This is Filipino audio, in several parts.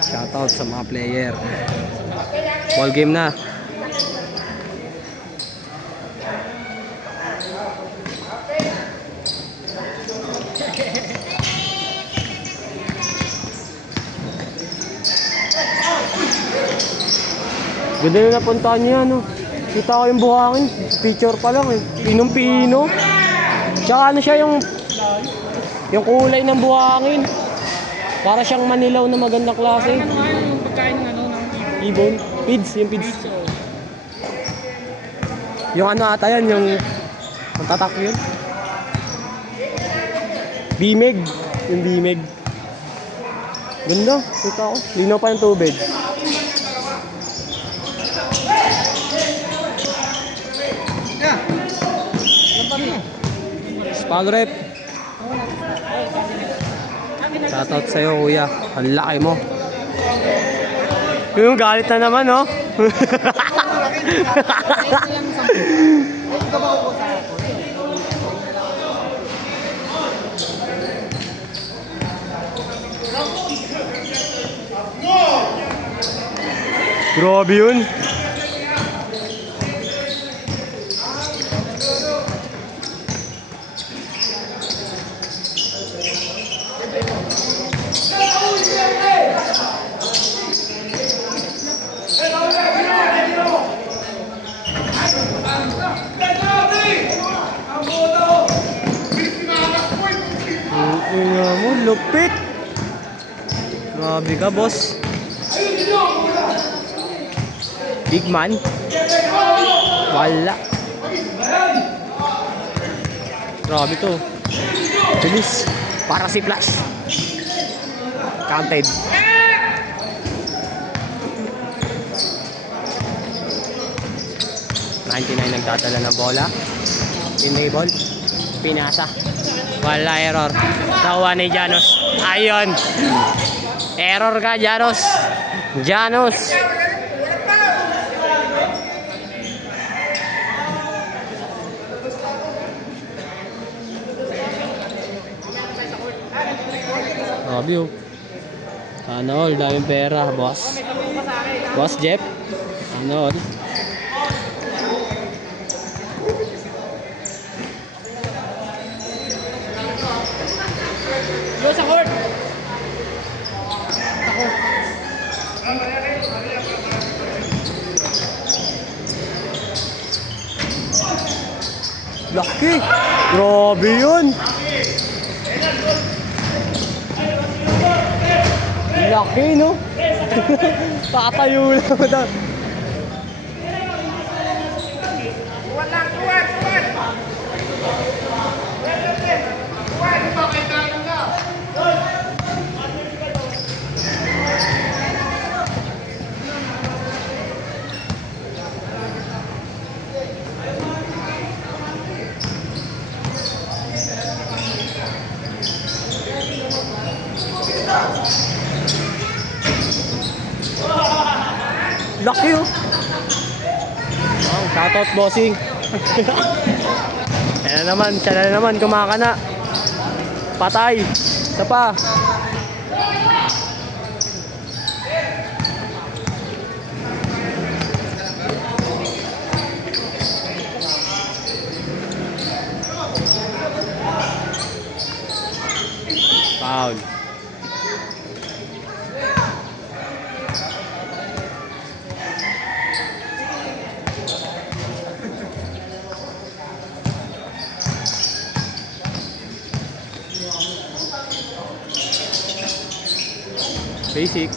Shoutout sa mga player. Ball game na. Ganda yung napuntahan niya, no? Kita ko yung buhangin. Picture pa lang, eh. Pinong-pino. Tsaka ano siya yung kulay ng buhangin. Para siyang manilaw na magandang klase. Ano yung pagkain ng Ibon? Pids, yung pids. Yung ano ata yan, yung tatak yun. Bimeg. Yung bimeg. Ganda, kita ko. Linaw pa ng tubig. Spal rep. Shoutout sa'yo, kuya. Ang laki mo. Yung galit na naman, no? Grabe yun. Lupit. Grabe ka, boss. Big man. Wala. Grabe to. Bilis. Para si Flash. Counted. Nagdadala ng bola. Enable. Pinasa. Wala, error. Nakuha ni Janos. Ayun. Error ka, Janos. Janos. Grabe yun. Sana all. Daming pera, boss. Boss Jeff. Sana all. Yo sa court. Laki. Grabe yun. Laki, no? Tatayo lang daw. Laki, oh. Wow, shoutout, bossing. Yan na naman, siya na naman, kumakana. Patay. Isa pa. Foul. Basic.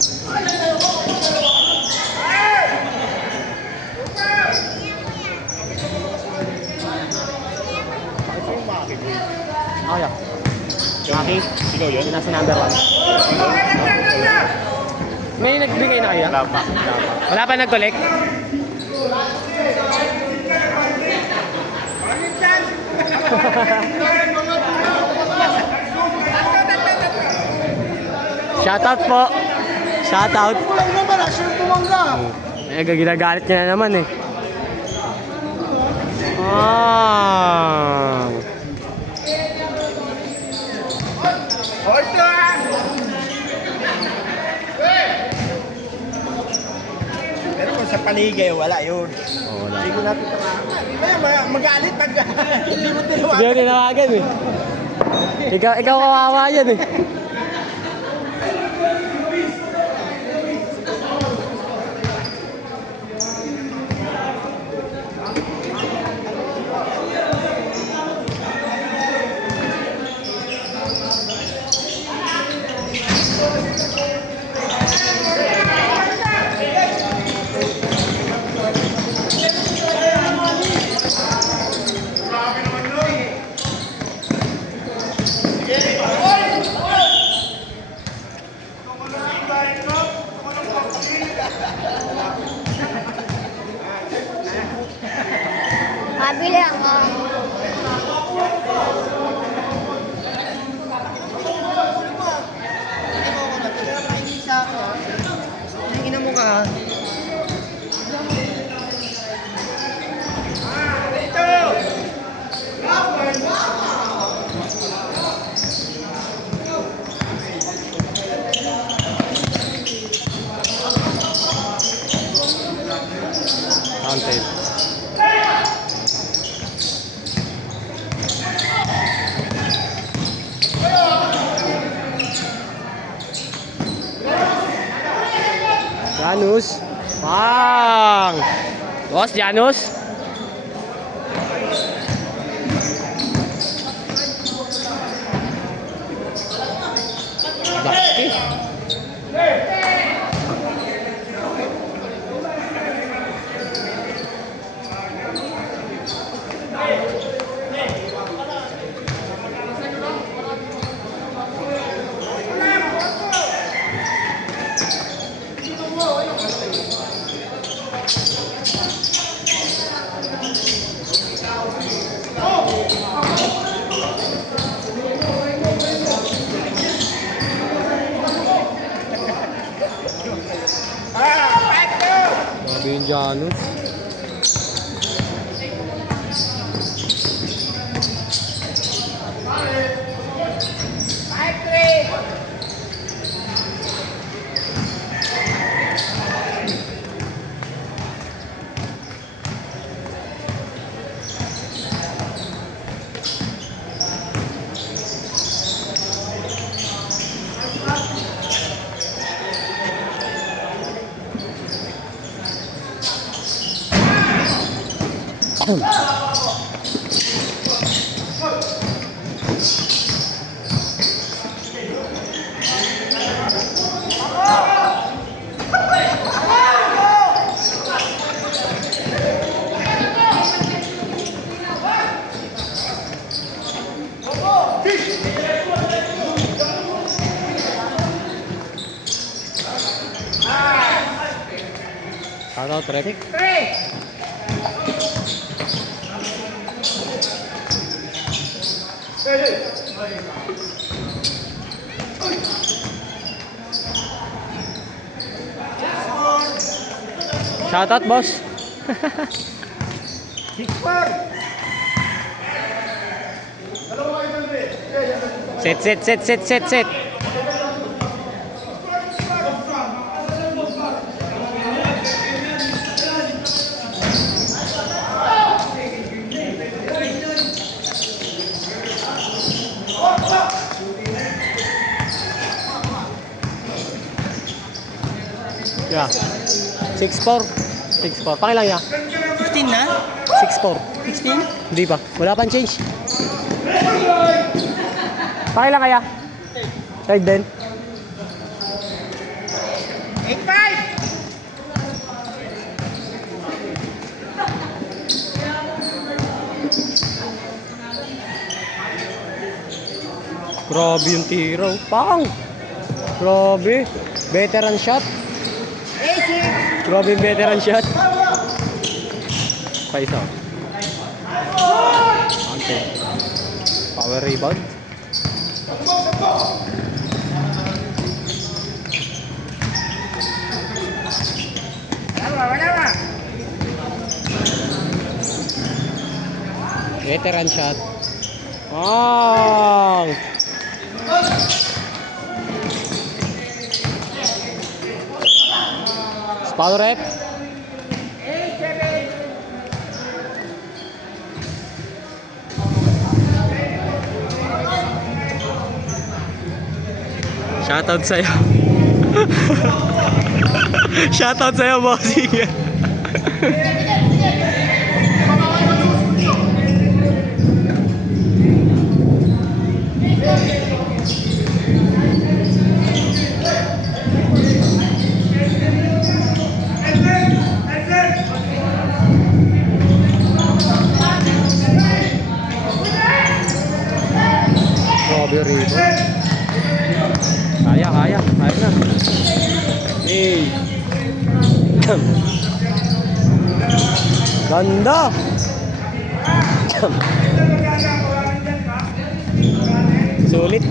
Oh, yeah. Maki? Ikaw yun? Yung nasa number 1. May nagbigay na kaya? Wala pa. Wala pa nag-collect? Shoutout po. Shoutout. Kulang naman, action tumangga. Eh, ginagalit niya na naman eh. Ah. paligay, wala yun. Oo, wala. Hindi ko natin tawagan. Magalit pag hindi mo tinawagan. Hindi ko tinawagan eh. Ikaw kawawa yan eh. Kabila nga. Tingin mo ka. Content. Janus. Bang. Bos Janus. Laki. Grabe yung Janus. Shoutout traffic. Shoutout boss. Set. Yeah. 6-4. Pakilang ya. 15 na? 6-4. 16? Hindi pa. Wala pang change. Pakilang kaya? Third din. 8-5! Grabe yung tiro. Pang! Grabe. Veteran shot. Grabe yung veteran shot. Paisa. Okay. Power rebound. Veteran shot. Pang! Power rep. Shoutout sa'yo. Shoutout sa'yo, bossing. Grabe rito. Kaya na. Hey. Ganda. Sulit.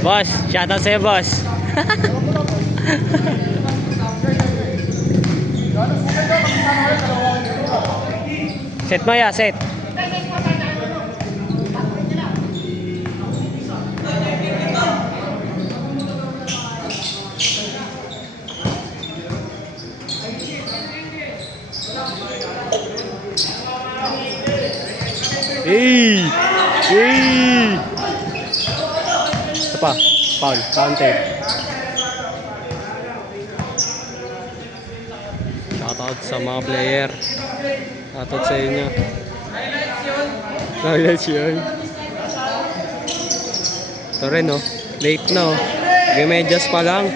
Boss, shoutout sa'yo, boss. Set mo ya, set. Hey! Hey! Ito pa. Foul. Counted. Shoutout sa mga player. Shoutout sa inyo. Highlights yun. Ito rin, oh. Late na, oh. Medyas pa lang.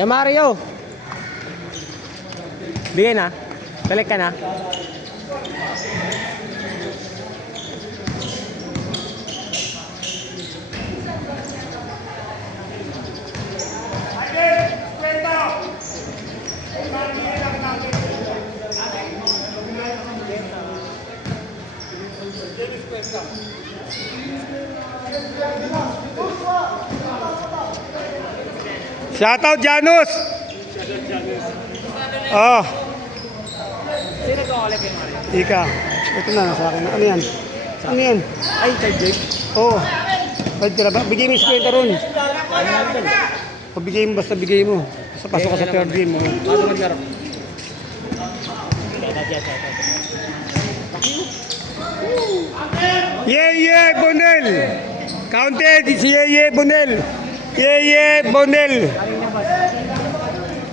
Ya Mario. Bigay na. Balik ka na. Shoutout Janus! Oh. Sino nag-collect yung Mario? Ika. Ito na, nasa akin. Ano yan? Ano yan? Ay, kay Jake. Oo. Pwede ka na ba? Bigay mo yung 50 ron. Pabigay mo, basta bigay mo. Basta pasok ka sa third game. Paano maglaro? Yeye Bonel! Counted! Si Yeye Bonel! Yeye Bonel!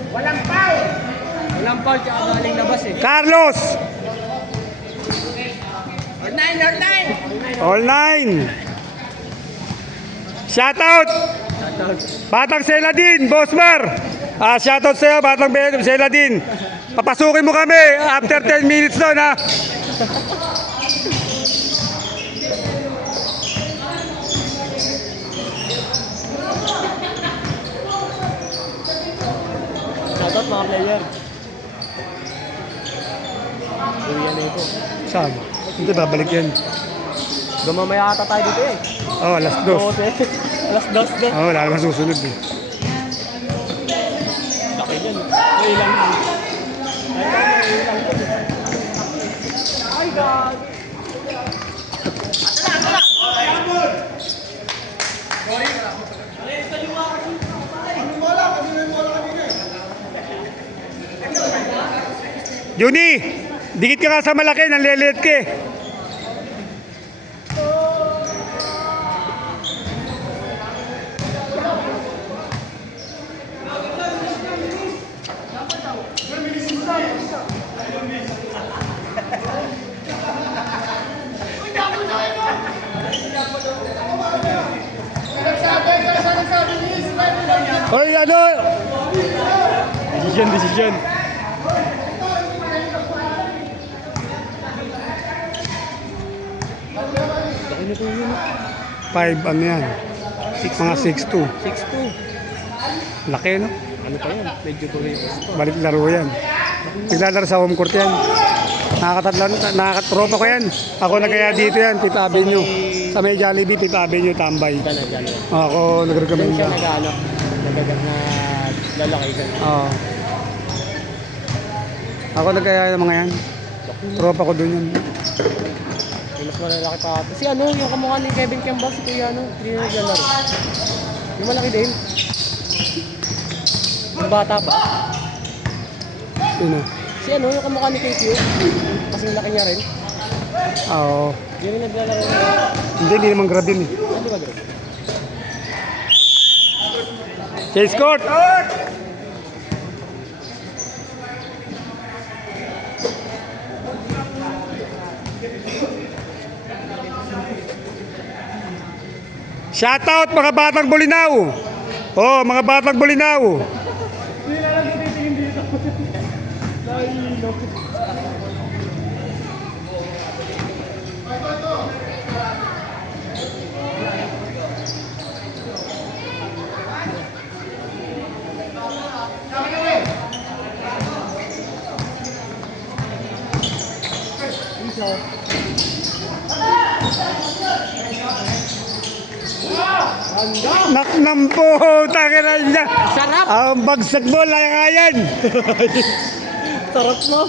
Walang foul! Walang foul, tsaka galing labas eh. Carlos! All nine! All nine! Shoutout! Batang Seladin, Bosmar! Shoutout sa'yo, Batang Seladin. Papasukin mo kami after 10 minutes doon, ha? Shoutout mga player. Uwi yan ito. Saan? Hindi, babalik yan. Mamaya ata tayo dito eh. Oh, alas 2. Alas 2 din. Oh, wala naman susunod eh. Laki yan. May ilang yun. Ay, God. Juni, dikit ka nga sa malaki, nanlilit ka eh. Hoy, ano? Decision. Five, ano yan? Mga 6'2". 6-2. Laki, no? Ano pa yan? Medyo tuloy yung gusto. Balik laro yan. Naglalaro sa home court yan. Nakakatropa ko yan. Ako nagkaya dito yan, Fifth Avenue. Sa may Jollibee, Fifth Avenue, tambay. Gano'n. Ako Doon nagrecommend siya ka. lalaki ka. Oo. Ako nagkaya ng mga yan. Tropa ko doon yun. Yung mas malalaki pa ata. Si ano, yung kamukha ni Kevin Kembal, si Kuya ano, hindi na naglalaro. Yung malaki din. Yung bata pa. Sino? Si ano, yung kamukha ni KQ. Kasing laki niya rin. Oo. Yun yung naglalaro. Hindi naman grab yun eh. Ano ba, Greg? Chase court! Shoutout mga batang Bulinaw! Oh, mga batang Bulinaw! Naknampo! Tanginan niya! Sarap! Ang bagsak mo, layangayan! Sarap mo!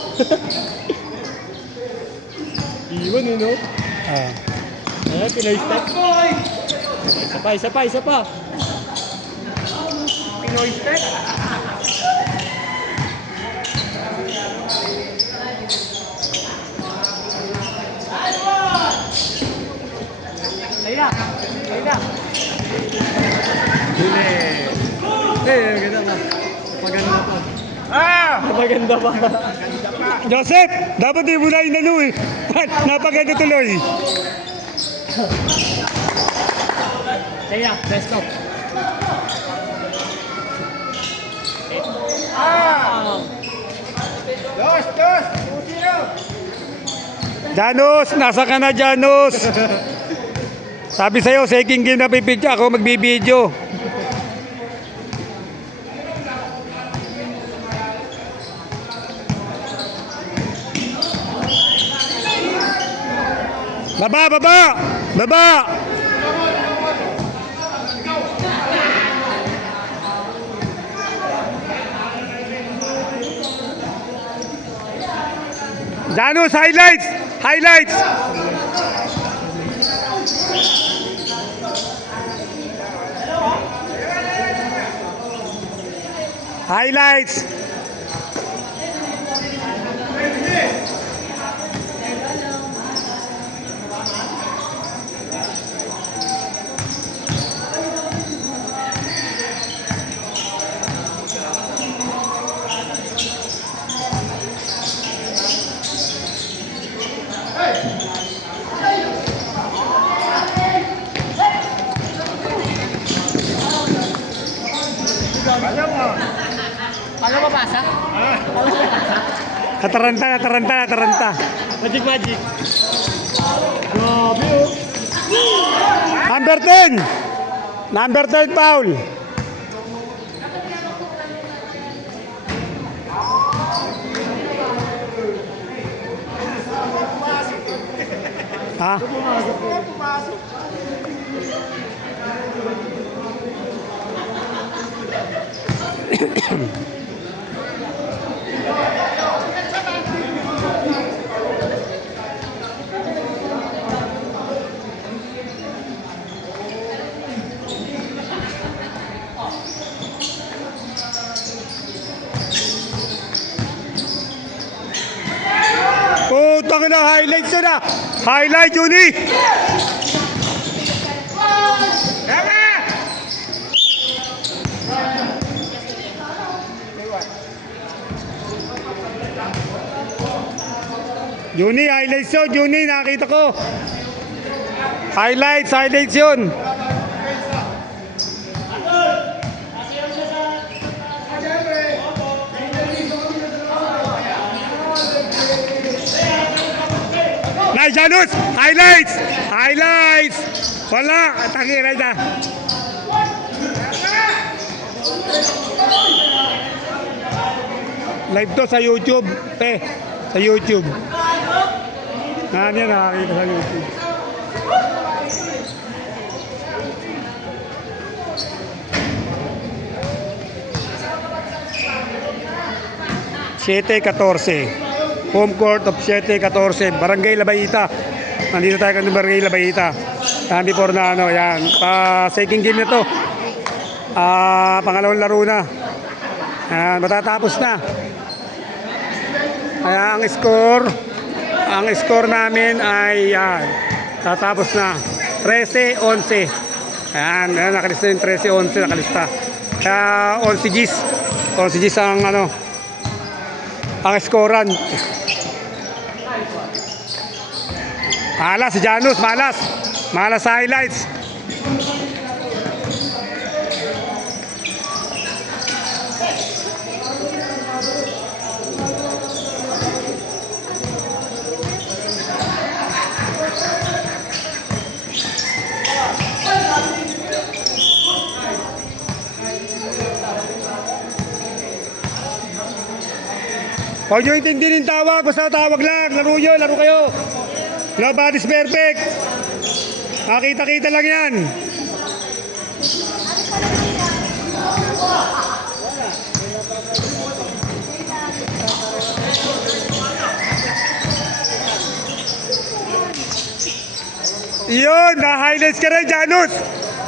Iwan yun, no? Ah. Ayan, Pinoy step. Isa pa. Pinoy step. Ayun na. Maganda na. Maganda pa. Maganda pa. Joseph, dapat di mo na inano eh. Napaganda tuloy. Kaya, best of. Janos, nasa ka na Janos? Sabi sa'yo, second game na pipidyo, ako magbibidyo. Baba! Janos, highlights! Highlights! Ano mabasa? Nataranta. Magic. Grabe oh. Number 10 foul. Ha? Putang na, highlights na. Highlight, Juni. Juni, highlights yun. Juni, nakita ko. Highlights yun. Nice, Janus! Highlights! Wala! Takira na. Live to sa YouTube. Sa YouTube. Yan, nakakita sa YouTube. Siete 14. Home court of 7-14. Barangay Labayita. Nandito tayo sa Barangay Labayita. Before na ano, yan. Second game na to. Pangalawang laro na. Matatapos na. Kaya ang score namin ay yan. Tatapos na. 13-11. Ayan, nakalista yung 13-11 nakalista. Kaya 11 Gs. 11 Gs ang ano, ang scorean. Malas si Janus, malas. Malas sa highlights. Huwag nyo intindihin tawag, basta tawag lang. Laro nyo, laro kayo. Nobody's perfect. Makita-kita lang yan. Yun, na-highlights ka rin, Janus.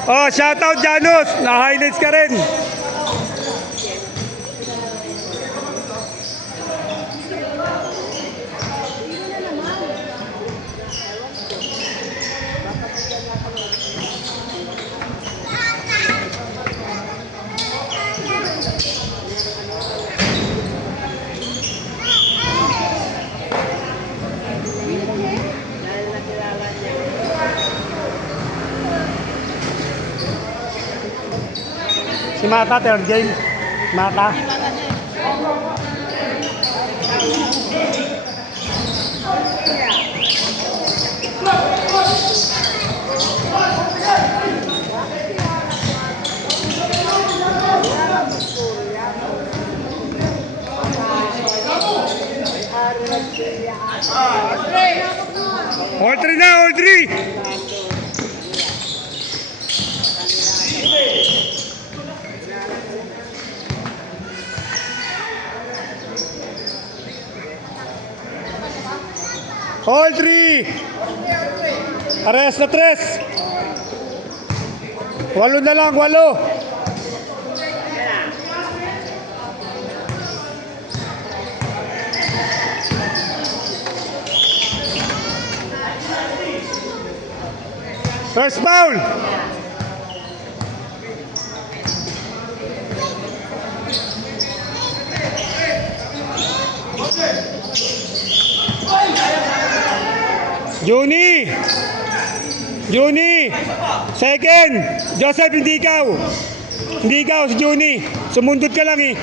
Oh, shoutout, Janus. Na-highlights ka rin. Si Mata, third game. Mata. All three na, all three. All three. Parehas na tres. 8 na lang, 8. First foul. Juni. Second. Joseph, hindi ikaw. Hindi ikaw, si Juni. Sumundot ka lang eh.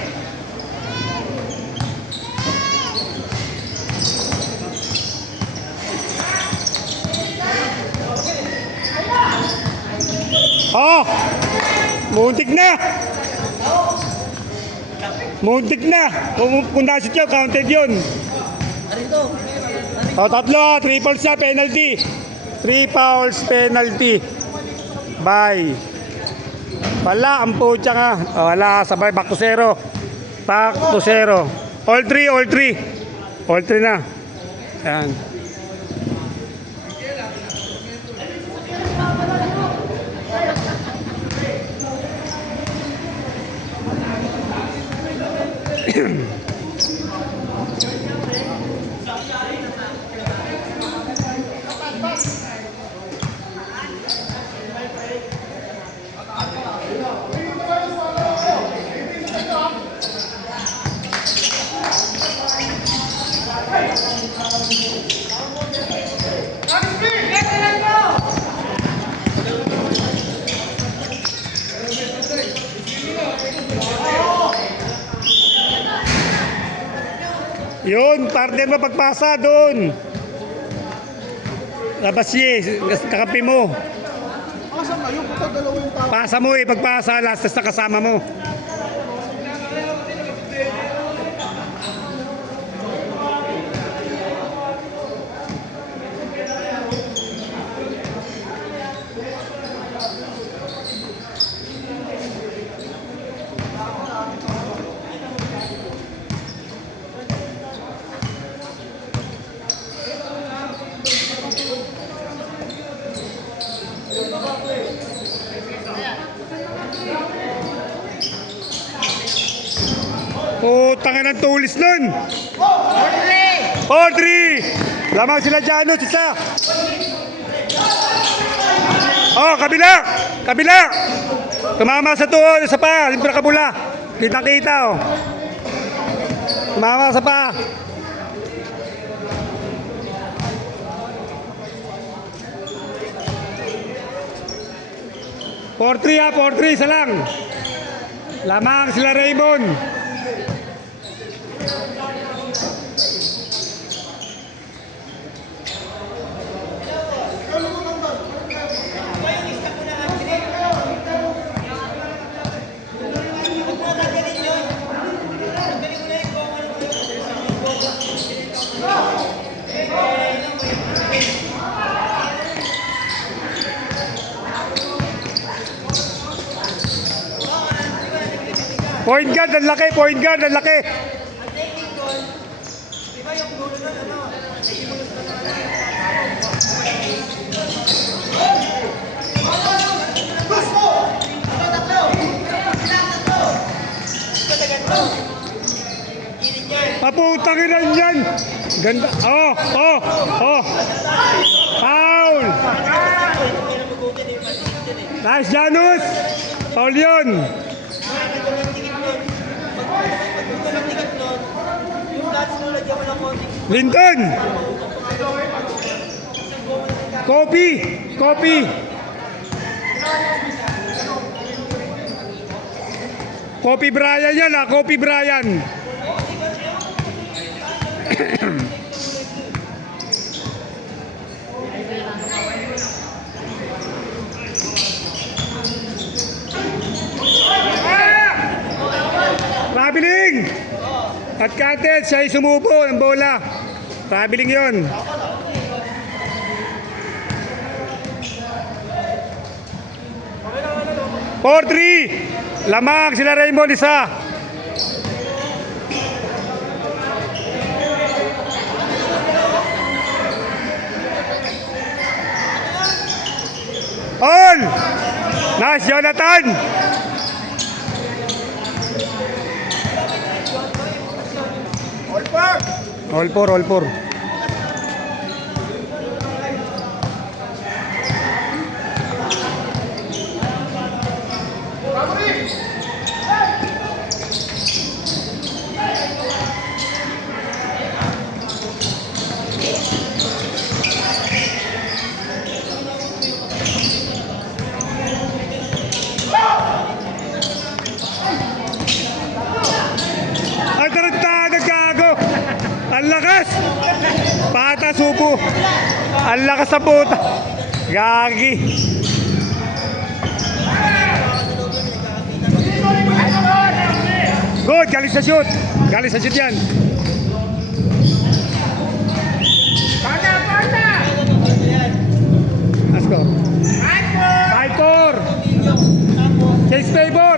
Oh! Muntik na! Muntik na! Kung nasit yun, counted yun. O, 3. 3 fouls na, penalty. 3 fouls, penalty. Bye. Wala, ang pucha nga. O, wala, sabay, back to 0. Back to 0. All 3, all 3. All 3 na. Ayan. Yun, partner mo pagpasa doon. Labas siya, kakampi mo. Pasa mo eh, pagpasa, last na kasama mo. Putang ng tulis nun. 4-3. Lamang sila Janus, isa. Oh, kabila. Kabila. Tumama sa tuon, isa pa. Limpra kabula. Kitang-kita, oh. Tumama sa pa. Four three, 4-3, isa lang. Lamang sila Raymond. Point guard, ang laki. Point guard, ang laki. Paputangin na yan. Ganda. Oh, oh, oh. Foul. Nice, Janus. Foul yun. Linton. Copy. Copy. Copy Brian yan, ha. Copy Brian. Traveling! At Katet, siya ay sumubo ng bola. Traveling yun. Four, 3. Lamang sila Raymond, isa. All! Nice, Jonathan! All four, all four. Ang tarantado, gago! Ang lakas! Pata subo! Ang lakas sa puta! Gagi! Good! Galing sa shoot! Galing sa shoot yan! Let's go! 5-4! Chase favor!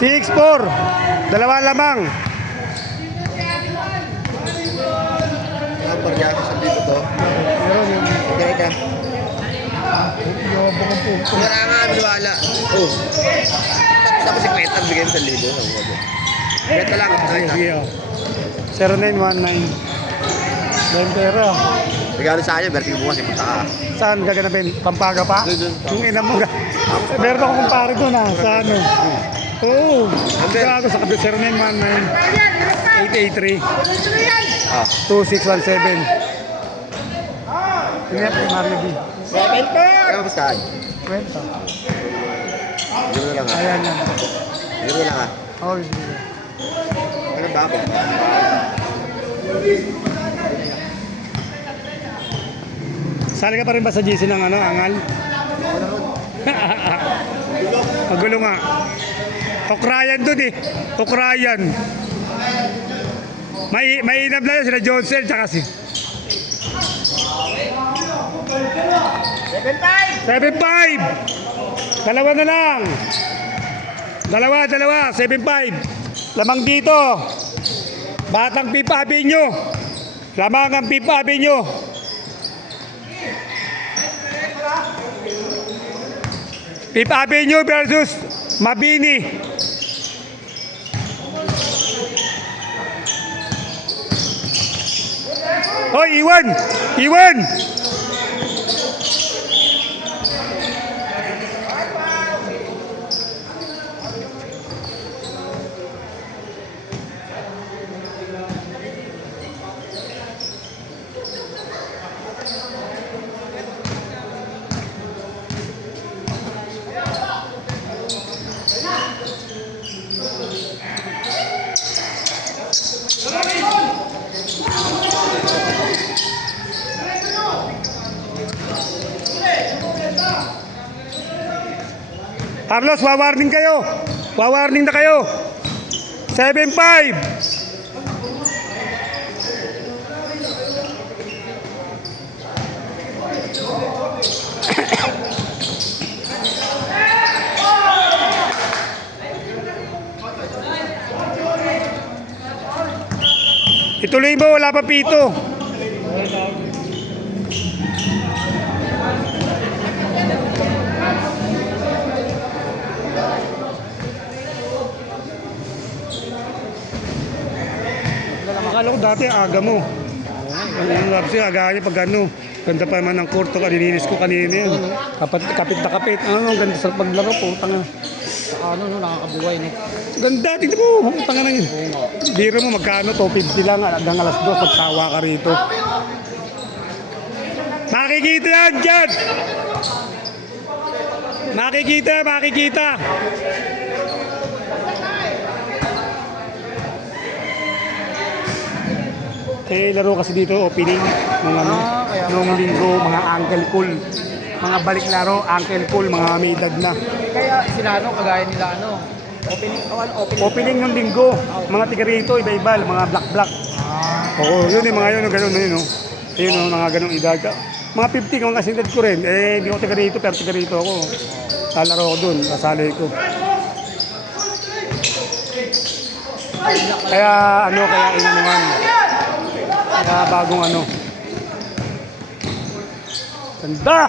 Six, 4. Dalawa lamang. Ang pagyakos sa dito to. Kaya ka. Wala nga, maniwala. Oh. Tapos si Kweta, bigyan mo sa libo. Kweta lang. Sige, 0919. Dahil pera. Regalo sa akin, berting bukas, ipunta ka. Saan gaganapin? Pampaga pa? Doon. Yung ina mo. Meron akong kumpare doon, ha? Sa ano? Oo. Gago sa kabit 0919 883 Ah. 2617. Ingat kay Mario B. Kaya kamustahan? Kwenta. Zero lang ha. Ayan yan. Zero lang ha. Oh, sige. Ano ba ako? Sali ka pa rin ba sa GC ng ano, angal? Magulo nga. Okrayan dun eh. Okrayan. May inab na yun sila Johnson tsaka si 7.5. Dalawa na lang. Dalawa. 7.5. Lamang dito. Batang Pipa Avenue. Lamang ang Pipa Avenue. Pipa Avenue versus Mabini. Hoy, Iwan! Iwan! Carlos, wawarning kayo. Wawarning na kayo. 7.5. Ituloy mo, wala pa pito. Akala ko dati aga mo. Ang labs yung aga niya pag ano. Ganda pa naman ng kurto, kanininis ko kanina yun. Kapit na kapit. Ano, ganda sa paglaro po. Tanga. Ano, no, nakakabuhay, no? Ganda, tignan mo. Tanga na yun. Biro mo magkano, 250 lang. Hanggang alas 2, magsawa ka rito. Makikita yan dyan! Makikita. Eh, laro kasi dito, opening ng ano, nung linggo, mga uncle cool. Mga balik laro, uncle cool, mga may edad na. Kaya sila, ano, kagaya nila, ano, opening. Opening ng linggo, mga tiga rito, iba-iba, mga black-black. Oo, yun yung mga yun, gano'n na yun, no? Ayun, no, mga ganong edad. Mga 50, mga kasintad ko rin. Eh, hindi ko tiga rito, pero tiga rito ako. Lalaro ko dun, kasali ko. Kaya, kaya ina naman. Kaya bagong ano. Ganda!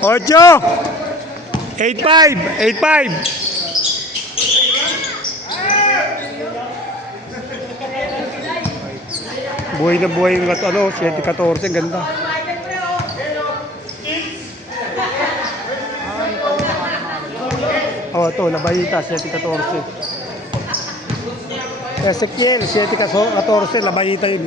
8! 8.5! Buhay na buhay yung 7-14, ganda. Oh, ito, Labayita, 7-14. Ezekiel, 7-14, Labayita yun.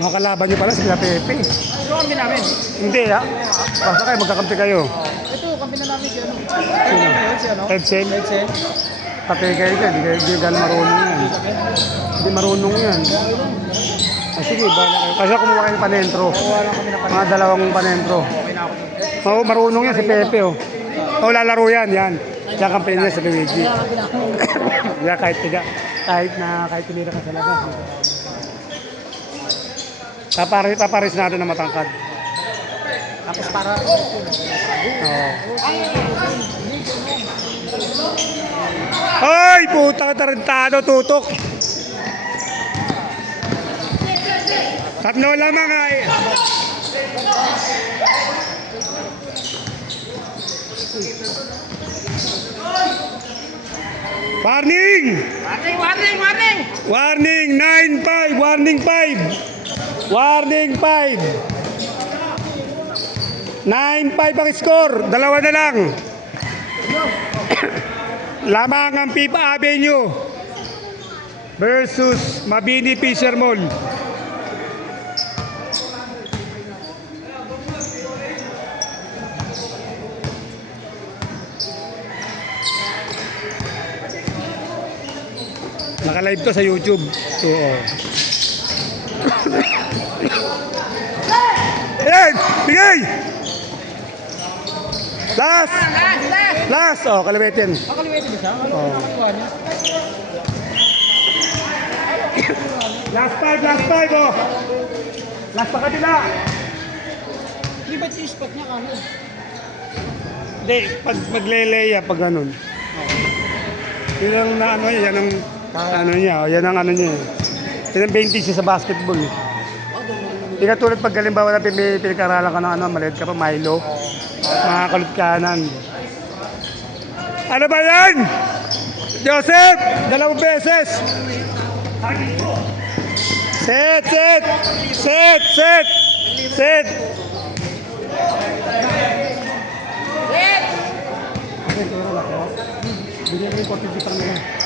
Mga kalaban nyo pala, sila Pepe. Ito kami namin. Hindi ha? Basta kayo, magkakampi kayo. Ito, kami na namin si ano. Si ano? Edsen? Edsen. Tapos kayo dyan, hindi gano'n marunong yan. Hindi marunong yan. Sige, bahala kayo. Kasi kumuha kayo ng panentro. Wala kami na Mga dalawang panentro. Okay na ako. Oo, marunong yan si Pepe oh. Oo, lalaro yan, yan. Diyan kampi niya sa Luigi. Yan, kahit tinira ka sa labas. Paparis natin na matangkad. Tapos para... Oo. Hoy, puta ka tarantado, tutok. Tatlo lamang ay. Warning! Warning! Warning 9-5, warning 5. Warning 5. 9-5 ang score. Dalawa na lang. Lamang ang Fifth Avenue versus Mabini Fisher Mall. Naka-live to sa YouTube. Oo. Ayan! Bigay! Last! Last! Oh, kalabetin. Pakaliwete ba siya? Ano Oh. nakakuha niya? Last 5, oh! Last pa kanila! Hindi ba si spot niya kano? Hindi, pag magleleya, pag ganun. Yun ang na, ano, yan ang ano niya, oh, yan ang ano niya. Yan ang 20 siya sa basketball. Hindi ka tulad pag galimbawa na pinag-aralan ka ng ano, maliit ka pa, Milo. Mga kalut kanan. Ano ba yan? Joseph! 2 beses! Set! Set! Set! Set! Set! Bigyan mo yung 40 bitang nila.